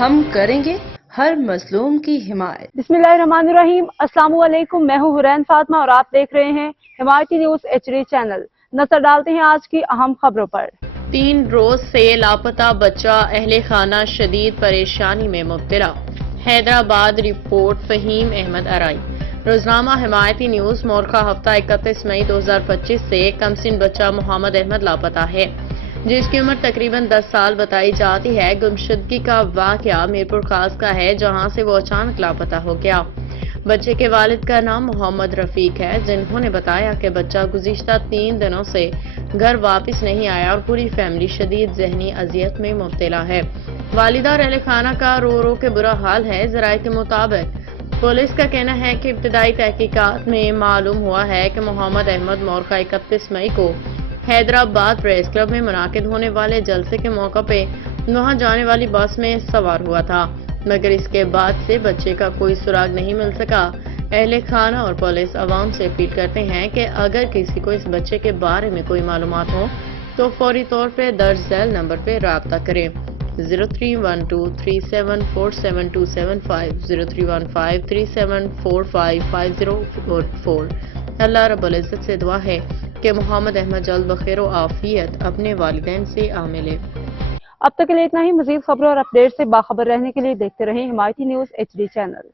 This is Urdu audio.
ہم کریں گے ہر مظلوم کی حمایت۔ بسم اللہ الرحمن الرحیم۔ السلام علیکم، میں ہوں حرین فاطمہ اور آپ دیکھ رہے ہیں حمایتی نیوز HD چینل۔ نظر ڈالتے ہیں آج کی اہم خبروں پر۔ 3 روز سے لاپتہ بچہ، اہل خانہ شدید پریشانی میں مبتلا۔ حیدرآباد رپورٹ فہیم احمد ارائی۔ روزنامہ حمایتی نیوز مورخہ ہفتہ 31 مئی 2025 سے کمسن بچہ محمد احمد لاپتہ ہے، جس کی عمر تقریباً 10 سال بتائی جاتی ہے۔ گمشدگی کا واقعہ میرپور خاص کا ہے، جہاں سے وہ اچانک لاپتہ ہو گیا۔ بچے کے والد کا نام محمد رفیق ہے، جنہوں نے بتایا کہ بچہ گزشتہ 3 دنوں سے گھر واپس نہیں آیا اور پوری فیملی شدید ذہنی اذیت میں مبتلا ہے۔ والدہ اور اہل خانہ کا رو رو کے برا حال ہے۔ ذرائع کے مطابق پولیس کا کہنا ہے کہ ابتدائی تحقیقات میں معلوم ہوا ہے کہ محمد احمد مورخہ 31 مئی کو حیدرآباد پریس کلب میں منعقد ہونے والے جلسے کے موقع پہ وہاں جانے والی بس میں سوار ہوا تھا، مگر اس کے بعد سے بچے کا کوئی سراغ نہیں مل سکا۔ اہل خانہ اور پولیس عوام سے اپیل کرتے ہیں کہ اگر کسی کو اس بچے کے بارے میں کوئی معلومات ہوں تو فوری طور پہ درج ذیل نمبر پہ رابطہ کریں: 0312374725 031537455044۔ اللہ رب العزت سے دعا ہے کہ محمد احمد جلد بخیر و عافیت اپنے والدین سے ملے۔ اب تک کے لیے اتنا ہی۔ مزید خبروں اور اپڈیٹ سے باخبر رہنے کے لیے دیکھتے رہیں حمایتی نیوز HD چینل۔